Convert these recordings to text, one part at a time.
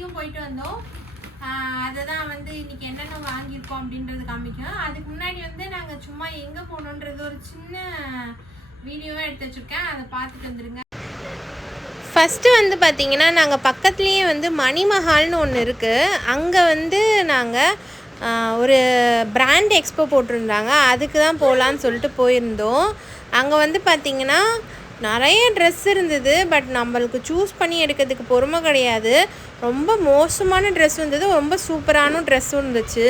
ஊட்டியும் போயிட்டு வந்தோம். அதை தான் வந்து இன்னைக்கு என்னென்ன வாங்கியிருக்கோம் அப்படின்றது காமிக்கும். அதுக்கு முன்னாடி வந்து நாங்கள் சும்மா எங்கே போகணுன்றது ஒரு சின்ன வீடியோவாக எடுத்து வச்சுருக்கேன், அதை பார்த்துட்டு வந்துடுங்க. ஃபஸ்ட்டு வந்து பார்த்திங்கன்னா நாங்கள் பக்கத்துலேயே வந்து மணிமஹால்னு ஒன்று இருக்குது. அங்கே வந்து நாங்கள் ஒரு பிராண்ட் எக்ஸ்போ போட்டிருந்தாங்க, அதுக்கு தான் போகலான்னு சொல்லிட்டு போயிருந்தோம். அங்கே வந்து பார்த்திங்கன்னா நிறைய ட்ரெஸ் இருந்தது. பட் நம்மளுக்கு சூஸ் பண்ணி எடுக்கிறதுக்கு பொறுமை கிடையாது. ரொம்ப மோசமான ட்ரெஸ் இருந்தது, ரொம்ப சூப்பரான ட்ரெஸ்ஸும் இருந்துச்சு.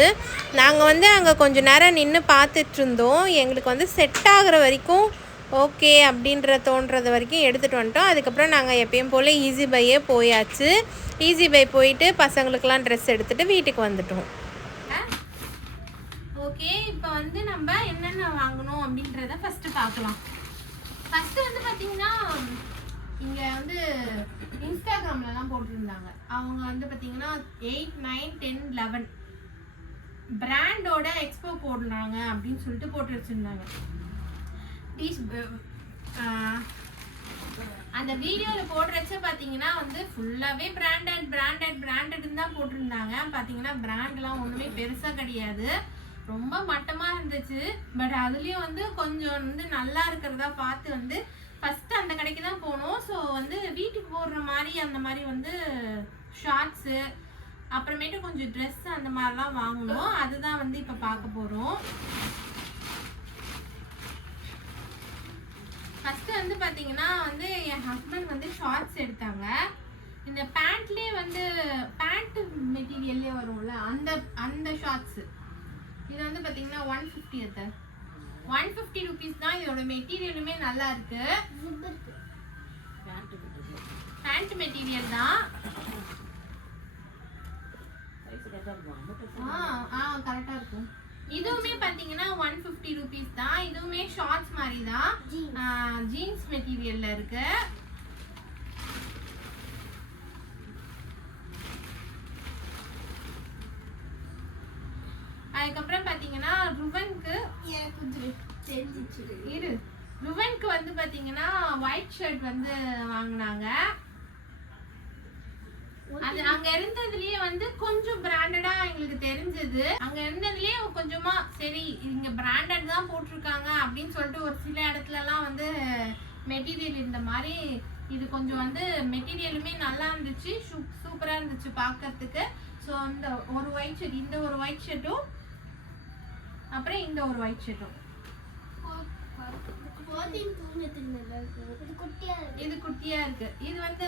நாங்கள் வந்து அங்கே கொஞ்சம் நேரம் நின்று பார்த்துட்ருந்தோம். எங்களுக்கு வந்து செட் ஆகிற வரைக்கும் ஓகே அப்படின்ற தோன்றது வரைக்கும் எடுத்துகிட்டு வந்துட்டோம். அதுக்கப்புறம் நாங்கள் எப்பயும் போல் ஈஸி பையே போயாச்சு. ஈஸி பை போயிட்டு பசங்களுக்கெலாம் ட்ரெஸ் எடுத்துகிட்டு வீட்டுக்கு வந்துட்டோம். ஓகே, இப்போ வந்து நம்ம என்னென்ன வாங்கணும் அப்படின்றத ஃபஸ்ட்டு பார்க்கலாம். ஃபஸ்ட்டு வந்து பார்த்தீங்கன்னா இங்கே வந்து இன்ஸ்டாகிராம்லலாம் போட்டிருந்தாங்க. அவங்க வந்து பார்த்தீங்கன்னா 8, 9, 10, 11 பிராண்டோட எக்ஸ்போ போடுறாங்க அப்படின்னு சொல்லிட்டு போட்டு வச்சுருந்தாங்க. அந்த வீடியோவில் போடுறச்ச பார்த்தீங்கன்னா வந்து ஃபுல்லாகவே பிராண்டட்னு தான் போட்டிருந்தாங்க. பார்த்தீங்கன்னா பிராண்ட்லாம் ஒன்றுமே பெருசாக கிடையாது, ரொம்ப மட்டமாக இருந்துச்சு. பட் அதுலேயும் வந்து கொஞ்சம் வந்து நல்லா இருக்கிறதா பார்த்து வந்து ஃபஸ்ட்டு அந்த கடைக்கு தான் போனோம். ஸோ வந்து வீட்டுக்கு போடுற மாதிரி அந்த மாதிரி வந்து ஷார்ட்ஸு, அப்புறமேட்டு கொஞ்சம் ட்ரெஸ் அந்த மாதிரிலாம் வாங்கணும். அதுதான் வந்து இப்போ பார்க்க போகிறோம். ஃபஸ்ட்டு வந்து பார்த்தீங்கன்னா வந்து என் ஹஸ்பண்ட் வந்து ஷார்ட்ஸ் எடுத்தாங்க. இந்த பேண்ட்லேயே வந்து பேண்ட் மெட்டீரியல்லே வரும்ல அந்த ஷார்ட்ஸு. இது வந்து பார்த்தீங்கன்னா 150 150 ருபீஸ் தான். இதோட மெட்டீரியலுமே நல்லா இருக்கு. பேண்ட் மெட்டீரியல் தான். கரெக்டாக இருக்கும். இதுவுமே பார்த்தீங்கன்னா 150 ருபீஸ் தான். இதுவுமே ஷார்ட்ஸ் மாதிரி தான், ஜீன்ஸ் மெட்டீரியல்ல இருக்கு. அதுக்கப்புறம் பார்த்தீங்கன்னா ருவனுக்கு வந்து பார்த்தீங்கன்னா ஒயிட் ஷர்ட் வந்து வாங்கினாங்க. அது அங்க இருந்ததுலயே வந்து கொஞ்சம் பிராண்டடா எங்களுக்கு தெரிஞ்சது. அங்க இருந்ததுலயே கொஞ்சமா சரி இங்க பிராண்டட் தான் போட்டிருக்காங்க அப்படின்னு சொல்லிட்டு ஒரு சில இடத்துல எல்லாம் வந்து மெட்டீரியல் இந்த மாதிரி இது கொஞ்சம் வந்து மெட்டீரியலுமே நல்லா இருந்துச்சு, சூப்பரா இருந்துச்சு பார்க்கறதுக்கு. ஸோ இந்த ஒரு ஒயிட் ஷர்ட், இந்த ஒரு ஒயிட் ஷர்ட்டும் அப்புறம் இந்த ஒரு ஒயிட் ஷர்ட்டும். இது குட்டியா இருக்கு. இது வந்து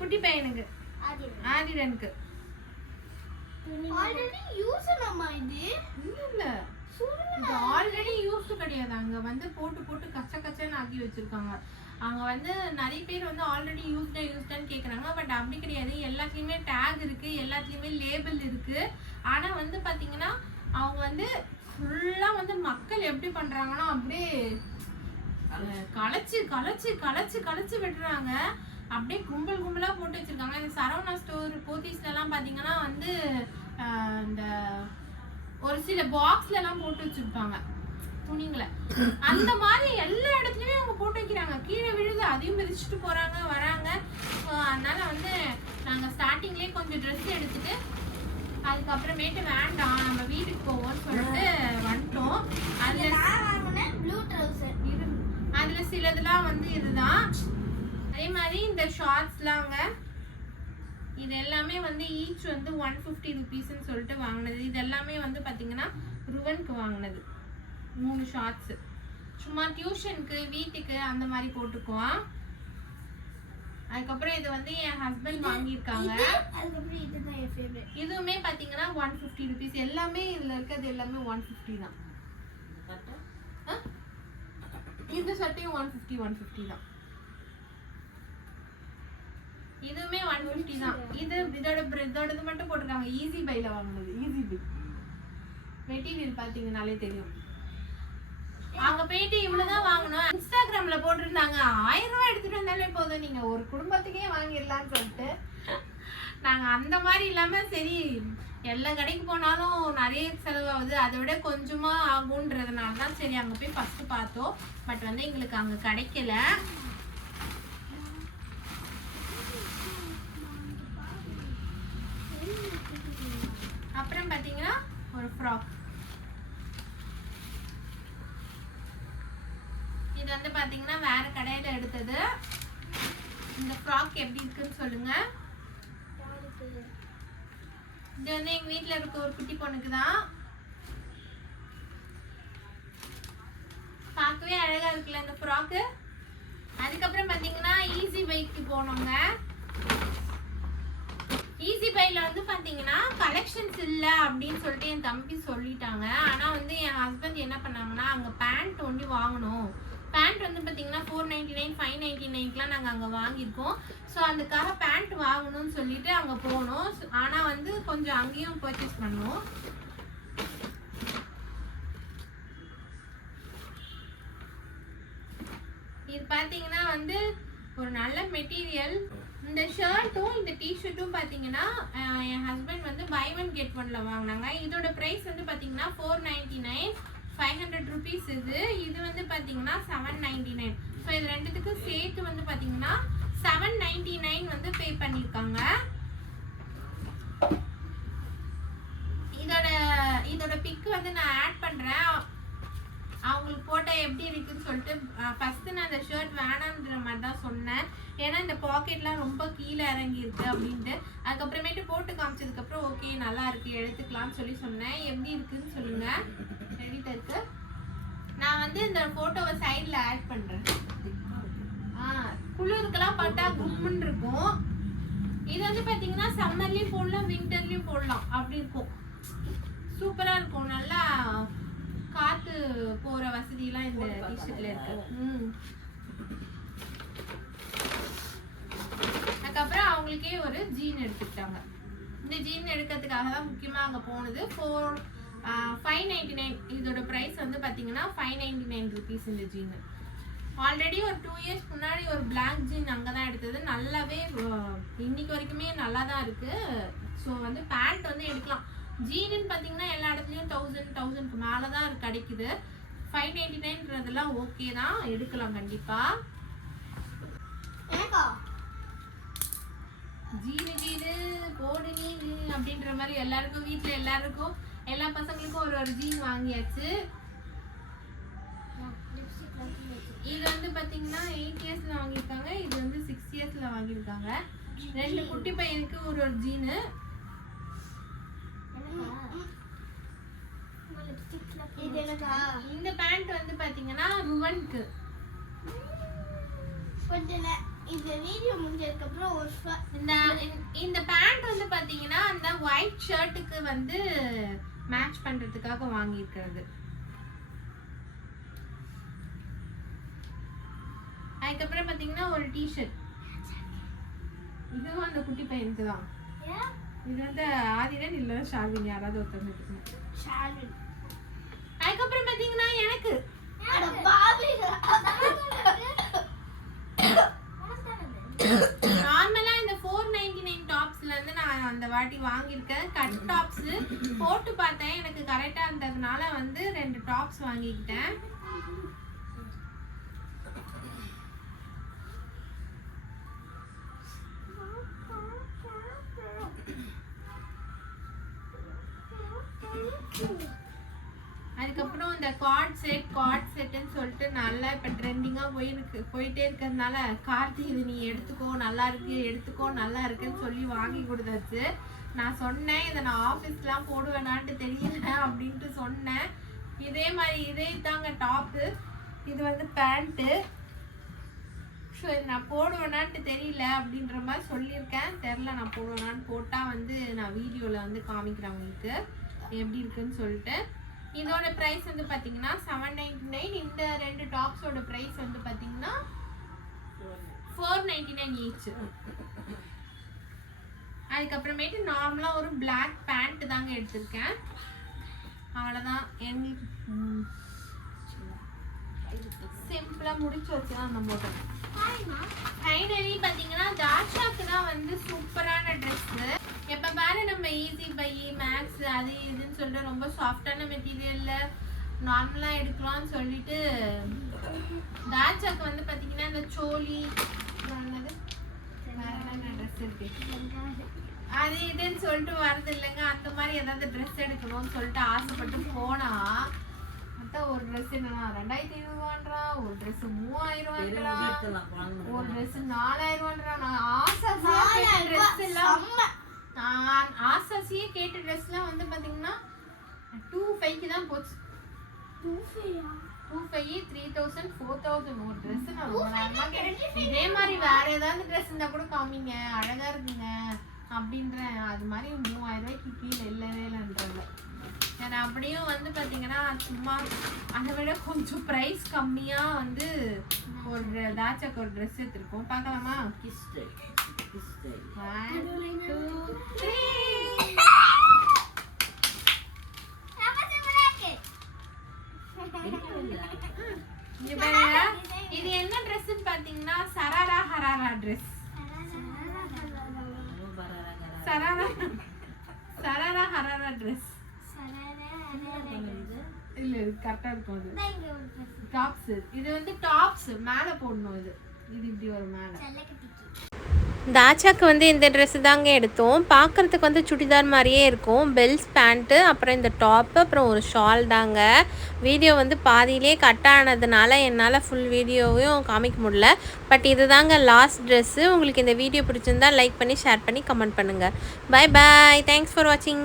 குட்டி பையனுக்கு, ஆதிரனுக்கு. ஆல்ரெடி யூஸ் நம்ம இது இல்ல இது ஆல்ரெடி யூஸ் கிடையாது. அங்க வந்து போட்டு போட்டு கச்சன்னு ஆக்கி வச்சிருக்காங்க. அங்க வந்து நிறைய பேர் வந்து ஆல்ரெடி யூஸ்டான்னு கேக்குறாங்க. பட் அப்படி கிடையாது. எல்லாத்துலயுமே டேக் இருக்கு, எல்லாத்துலயுமே லேபிள் இருக்கு. ஆனா வந்து பாத்தீங்கன்னா அவங்க வந்து ஃபுல்லா வந்து மக்கள் எப்படி பண்றாங்கன்னா அப்படியே களைச்சு விட்டுறாங்க. அப்படியே கும்பலா போட்டு வச்சிருக்காங்க. இந்த சரவணா ஸ்டோர், போத்தீஸ்ல எல்லாம் பாத்தீங்கன்னா வந்து இந்த ஒரு சில பாக்ஸ்ல எல்லாம் போட்டு வச்சிருப்பாங்க துணிங்களை. அந்த மாதிரி எல்லா இடத்துலயுமே அவங்க போட்டு வைக்கிறாங்க. கீழே விழுது, அதையும் மிதிச்சுட்டு போறாங்க வராங்க. அதனால வந்து நாங்க ஸ்டார்டிங்லயே கொஞ்சம் ட்ரெஸ் எடுத்துட்டு அதுக்கப்புறமேட்டு வேண்டாம் நம்ம வீட்டுக்கு போவோம்னு சொல்லிட்டு வந்துட்டோம். அதுல சிலதுலாம் வந்து இதுதான். அதே மாதிரி இந்த ஷார்ட்ஸ்லாங்க இது எல்லாமே வந்து ஈச் வந்து 150 ருபீஸ்ன்னு சொல்லிட்டு வாங்கினது. இது எல்லாமே வந்து பார்த்தீங்கன்னா ருவனுக்கு வாங்கினது. 3 ஷார்ட்ஸ் சும்மா டியூஷனுக்கு வீட்டுக்கு அந்த மாதிரி போட்டுக்குவான். அதுக்கப்புறம் இது வந்து என் ஹஸ்பண்ட் வாங்கியிருக்காங்க. இதுவுமே பார்த்தீங்கன்னா 150 ருபீஸ். எல்லாமே இதில் இருக்கிறது எல்லாமே 150 தான். இந்த சட்டையும் 150 தான். இதுவுமே 150 தான். இதோடது மட்டும் போட்டிருக்காங்க ஈஸி பைல வாங்கினது. ஈஸி பை மெட்டீரியல் பார்த்தீங்கன்னாலே தெரியும். அங்க போயிட்டு இவ்வளவுதான் வாங்கணும். இன்ஸ்டாகிராம்ல போட்டிருந்தாங்க 1000 ரூபாய் எடுத்துட்டு வந்தாலே போதும், நீங்க ஒரு குடும்பத்துக்கே வாங்கிடலாம்னு சொல்லிட்டு நாங்க அந்த மாதிரி இல்லாம சரி எல்லா கடைக்கு போனாலும் நிறைய செலவாகுது, அதை விட கொஞ்சமா ஆகுன்றதுனால தான் சரி அங்க போய் ஃபர்ஸ்ட் பார்த்தோம். பட் வந்து எங்களுக்கு அங்க கிடைக்கல. அதுக்கப்புறம் பார்த்தீங்கன்னா ஒரு ஃப்ராக். இது வந்து பார்த்தீங்கன்னா வேற கடையில் எடுத்தது. இந்த ஃப்ராக் எப்படி இருக்குன்னு சொல்லுங்க. இது வந்து எங்க வீட்டில் இருக்க ஒரு குட்டி பொண்ணுக்கு தான். பார்க்கவே அழகா இருக்குல்ல இந்த ஃப்ராக்கு. அதுக்கப்புறம் பார்த்தீங்கன்னா ஈஸி பைக்கு போனோங்க. ஈஸி பைல வந்து பார்த்தீங்கன்னா கலெக்ஷன்ஸ் இல்லை அப்படின்னு சொல்லிட்டு என் தம்பி சொல்லிட்டாங்க. ஆனால் வந்து என் ஹஸ்பண்ட் என்ன பண்ணாங்கன்னா அங்கே பேண்ட் ஒண்டி வாங்கணும். பேண்ட் வந்து பார்த்தீங்கன்னா 499 599க்குலாம் நாங்கள் அங்கே வாங்கியிருக்கோம். ஸோ அதுக்காக பேண்ட் வாங்கணும்னு சொல்லிட்டு அங்கே போனோம். ஆனால் வந்து கொஞ்சம் அங்கேயும் பர்ச்சேஸ் பண்ணோம். இது பார்த்தீங்கன்னா வந்து ஒரு நல்ல மெட்டீரியல். இந்த ஷர்ட்டும் இந்த டிஷர்ட்டும் பார்த்தீங்கன்னா என் ஹஸ்பண்ட் வந்து பை ஒன் கெட் ஒன்ல வாங்கினாங்க. இதோட ப்ரைஸ் வந்து பார்த்தீங்கன்னா 499, 500 rupees. இது வந்து பார்த்தீங்கன்னா 799. ஸோ இது ரெண்டுத்துக்கு சேர்த்து வந்து பார்த்தீங்கன்னா 799 வந்து பே பண்ணியிருக்காங்க. இதோட பிக் வந்து நான் ஆட் பண்ணுறேன். அவங்களுக்கு போட்டால் எப்படி இருக்குன்னு சொல்லிட்டு ஃபஸ்ட்டு நான் அந்த ஷர்ட் வேணான்ற மாதிரி தான் சொன்னேன். ஏன்னா இந்த பாக்கெட்லாம் ரொம்ப கீழே இறங்கி இருக்கு அப்படின்ட்டு. அதுக்கப்புறமேட்டு போட்டு காமிச்சதுக்கப்புறம் ஓகே நல்லா இருக்கு எடுத்துக்கலாம்னு சொல்லி சொன்னேன். எப்படி இருக்குன்னு சொல்லுங்க. ரெடியாக இருக்கு. நான் வந்து இந்த ஃபோட்டோவை சைடில் ஆட் பண்ணுறேன். குளிருக்கெல்லாம் பார்த்தா கும்முன்னு இருக்கும். இது வந்து பார்த்தீங்கன்னா சம்மர்லேயும் போடலாம் வின்டர்லேயும் போடலாம் அப்படி இருக்கும். சூப்பராக இருக்கும். நல்லா காத்து போற வசதியெல்லாம் இந்த டிஷர்ட்ல இருக்கு. அதுக்கப்புறம் அவங்களுக்கே ஒரு ஜீன் எடுத்துக்கிட்டாங்க. இந்த ஜீன் எடுக்கிறதுக்காக தான் முக்கியமாக அங்கே போனது. 599. இதோட ப்ரைஸ் வந்து பார்த்தீங்கன்னா 599 rupees இந்த ஜீன். ஆல்ரெடி ஒரு 2 years முன்னாடி ஒரு பிளாக் ஜீன் அங்கே தான் எடுத்தது. நல்லாவே இன்னைக்கு வரைக்குமே நல்லா தான் இருக்கு. ஸோ வந்து பேண்ட் வந்து எடுக்கலாம். ஜீனுன்னு பார்த்தீங்கன்னா எல்லா இடத்துலையும் 1000க்கு மேலே தான் கிடைக்குது. 599ன்றதெல்லாம் ஓகே தான், எடுக்கலாம் கண்டிப்பாக. ஜீனு போடு நீனு அப்படின்ற மாதிரி எல்லாருக்கும் வீட்டில் எல்லாருக்கும் எல்லா பசங்களுக்கும் ஒரு ஜீன் வாங்கியாச்சு. இது வந்து பார்த்தீங்கன்னா 8 yearsல வாங்கியிருக்காங்க. இது வந்து 6 yearsல வாங்கியிருக்காங்க. 2 குட்டி பையனுக்கு ஒரு ஜீனு. இந்த பேண்ட் வந்து பாத்தீங்கன்னா ருவனுக்கு. இந்த வீடியோ முடிஞ்சதுக்கு அப்புறம் இந்த பேண்ட் வந்து பாத்தீங்கன்னா அந்த ஒயிட் ஷர்ட்டுக்கு வந்து மேட்ச் பண்றதுக்காக வாங்கி இருக்கிறது. அதுக்கப்புறம் பாத்தீங்கன்னா ஒரு டிஷர்ட். இதுவும் அந்த குட்டி பையனுக்கு தான். இது வந்து ஆதிரன் இல்ல ஷால்வின் யாராவது ஒருத்தவங்க இருக்கணும். ஷால்வின். அதுக்கப்புறம் பாத்தீங்கன்னா எனக்கு நார்மலா இந்த 499 டாப்ஸ்ல இருந்து நான் அந்த வாட்டி வாங்கியிருக்கேன். கட் டாப்ஸ் போட்டு பார்த்தேன், எனக்கு கரெக்டா இருந்ததுனால வந்து 2 டாப்ஸ் வாங்கிக்கிட்டேன். அதுக்கப்புறம் இந்த கார்ட் செட்டுன்னு சொல்லிட்டு நல்லா இப்போ ட்ரெண்டிங்காக போயிட்டே இருக்கிறதுனால கார்த்தி இது நீ எடுத்துக்கோ நல்லா இருக்கு எடுத்துக்கோ நல்லா இருக்குன்னு சொல்லி வாங்கி கொடுத்தாச்சு. நான் சொன்னேன் இதை நான் ஆஃபீஸ்லாம் போடுவேனான்ட்டு தெரியல அப்படின்ட்டு சொன்னேன். இதே தாங்க டாப்பு. இது வந்து பேண்ட்டு. ஸோ இது நான் போடுவேனான்ட்டு தெரியல அப்படின்ற மாதிரி சொல்லியிருக்கேன். தெரில நான் போடுவேனான்னு. போட்டால் வந்து நான் வீடியோவில் வந்து காமிக்கிறேன் உங்களுக்கு எப்படி இருக்குன்னு சொல்லிட்டு. இதோட ப்ரைஸ் வந்து பார்த்தீங்கன்னா 799. இந்த 2 டாப்ஸோட ப்ரைஸ் வந்து பார்த்தீங்கன்னா 499 ஈச். அதுக்கப்புறமேட்டு நார்மலாக ஒரு பிளாக் பேண்ட் தாங்க எடுத்திருக்கேன். அவ்வளோதான். எங்களுக்கு சிம்பிளாக முடிச்சு வச்சுதான் நம்ம போட்டோம். ஃபைனலி பார்த்தீங்கன்னா தாஷாக்கு தான் வந்து சூப்பரான ட்ரெஸ்ஸு. எப்போ பாரு நம்ம ஈஸி பை மேக்ஸ் அது இதுன்னு சொல்லிட்டு ரொம்ப சாஃப்டான மெட்டீரியலில் நார்மலாக எடுக்கலாம்னு சொல்லிட்டு தாஷாக்கு வந்து பார்த்தீங்கன்னா இந்த சோலி என்னது வேறு என்ன ட்ரெஸ் இருக்கு அது இதுன்னு சொல்லிட்டு வரது இல்லைங்க. அந்த மாதிரி ஏதாவது ட்ரெஸ் எடுக்கணும்னு சொல்லிட்டு ஆசைப்பட்டு போனா அதான் ஒரு ட்ரெஸ் என்னன்னா 2500 ஒரு ட்ரெஸ் 3000 ஒரு ட்ரெஸ் 4000 நான் ஆசையா ட்ரெஸ் எல்லாம் நான் ஆசையே கேட்ட ட்ரெஸ்லாம் வந்து பாத்தீங்கன்னா 2500 தான் போச்சு. 2500 3000 4000 ஒரு ட்ரெஸ் நான் ரொம்ப நேரமா கேட்டேன். இதே மாதிரி வேற ஏதாவது ட்ரெஸ் இருந்தா கூட காமிங்க, அழகா இருக்குங்க அப்படின்றேன். அது மாதிரி 3000 ரூபாய்க்கு கீழே இல்லவே இல்லைன்றாங்க. ஏன்னா அப்படியும் வந்து பார்த்தீங்கன்னா சும்மா அதை விட கொஞ்சம் ப்ரைஸ் கம்மியாக வந்து ஒரு தாச்சாக்கு ஒரு ட்ரெஸ் எடுத்துருக்கோம். பார்க்கலாமா? 1 2 3 இங்க பாருங்க, இது என்ன ட்ரெஸ்ன்னு பார்த்தீங்கன்னா சராரா ஹராரா ட்ரெஸ். சராரா ஹராரா ட்ரெஸ் இல்ல கரெக்டா இருக்கும். அது டாப்ஸ். இது வந்து டாப்ஸ் மேல போடணும். இது இப்படி ஒரு மேல. தாச்சாக்கு வந்து இந்த ட்ரெஸ்ஸு தாங்க எடுத்தோம். பார்க்குறதுக்கு வந்து சுடிதார் மாதிரியே இருக்கும். பெல்ஸ் பேண்ட்டு, அப்புறம் இந்த டாப்பு, அப்புறம் ஒரு ஷால் தாங்க. வீடியோ வந்து பாதியிலே கட் ஆனதுனால என்னால் ஃபுல் வீடியோவையும் காமிக்க முடியல. பட் இது தாங்க லாஸ்ட் ட்ரெஸ்ஸு. உங்களுக்கு இந்த வீடியோ பிடிச்சிருந்தா லைக் பண்ணி ஷேர் பண்ணி கமெண்ட் பண்ணுங்கள். Bye bye. தேங்க்ஸ் ஃபார் வாட்சிங்.